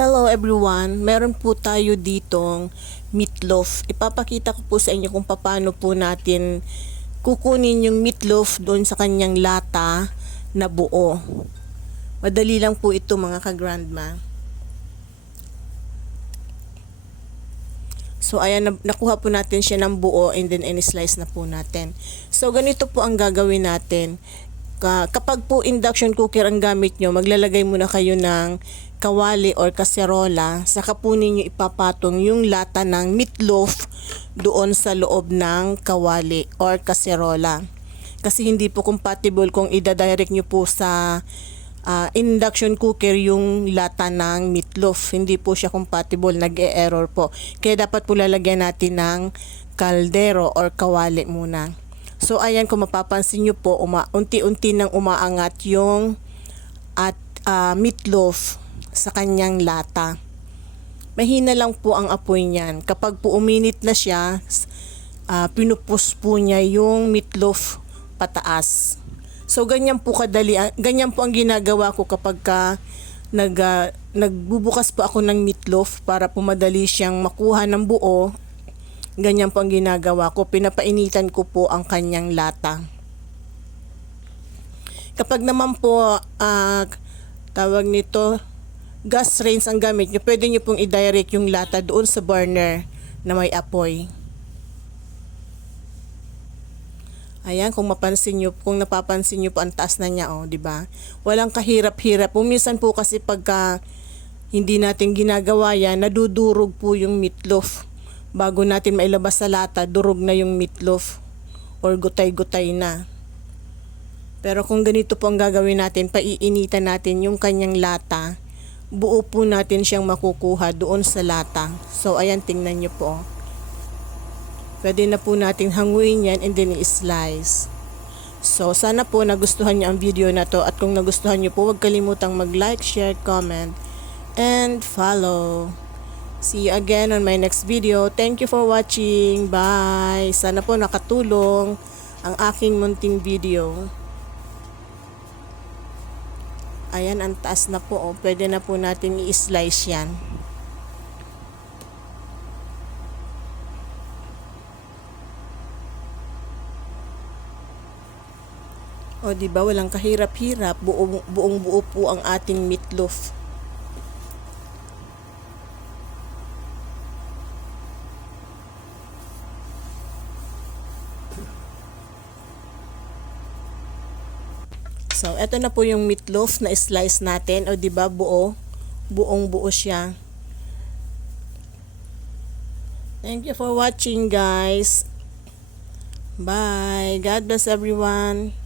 Hello everyone, meron po tayo ditong meatloaf. Ipapakita ko po sa inyo kung paano po natin kukunin yung meatloaf doon sa kanyang lata na buo. Madali lang po ito mga ka-grandma. So ayan, nakuha po natin siya ng buo and then in-slice na po natin. So ganito po ang gagawin natin. Kapag po induction cooker ang gamit nyo, maglalagay muna kayo ng kawali or kaserola, saka po ninyo ipapatong yung lata ng meatloaf doon sa loob ng kawali or kaserola. Kasi hindi po compatible kung ida-direct nyo po sa induction cooker yung lata ng meatloaf. Hindi po siya compatible, nag-e-error po. Kaya dapat po lalagyan natin ng kaldero or kawali muna. So ayan, kung mapapansin nyo po, unti-unti nang umaangat yung meatloaf sa kanyang lata. Mahina lang po ang apoy niyan. Kapag po uminit na siya, pinupus po niya yung meatloaf pataas. So ganyan po kadali, ganyan po ang ginagawa ko kapag nagbubukas po ako ng meatloaf para po madali siyang makuha ng buo. Ganyan po ang ginagawa ko. Pinapainitan ko po ang kanyang lata. Kapag naman po, tawag nito, gas range ang gamit nyo, pwede nyo pong i-direct yung lata doon sa burner na may apoy. Ayan, kung napapansin nyo po, ang taas na niya, oh, di ba? Walang kahirap-hirap. Minsan po kasi pagka hindi natin ginagawa yan, nadudurog po yung meatloaf. Bago natin mailabas sa lata, durog na yung meatloaf or gutay-gutay na. Pero kung ganito po ang gagawin natin, paiinitan natin yung kanyang lata, buo po natin siyang makukuha doon sa lata. So ayan, tingnan nyo po. Pwede na po natin hanguin yan and then i-slice. So sana po nagustuhan nyo ang video na to, at kung nagustuhan nyo po, huwag kalimutang mag-like, share, comment, and follow. See you again on my next video. Thank you for watching. Bye. Sana po nakatulong ang aking munting video. Ayan, ang taas na po. Oh. Pwede na po natin i-slice yan. O, diba? Walang kahirap-hirap. Buong-buo po ang ating meatloaf. So, eto na po yung meatloaf na slice natin. O, diba, buong-buo siya. Thank you for watching, guys. Bye. God bless everyone.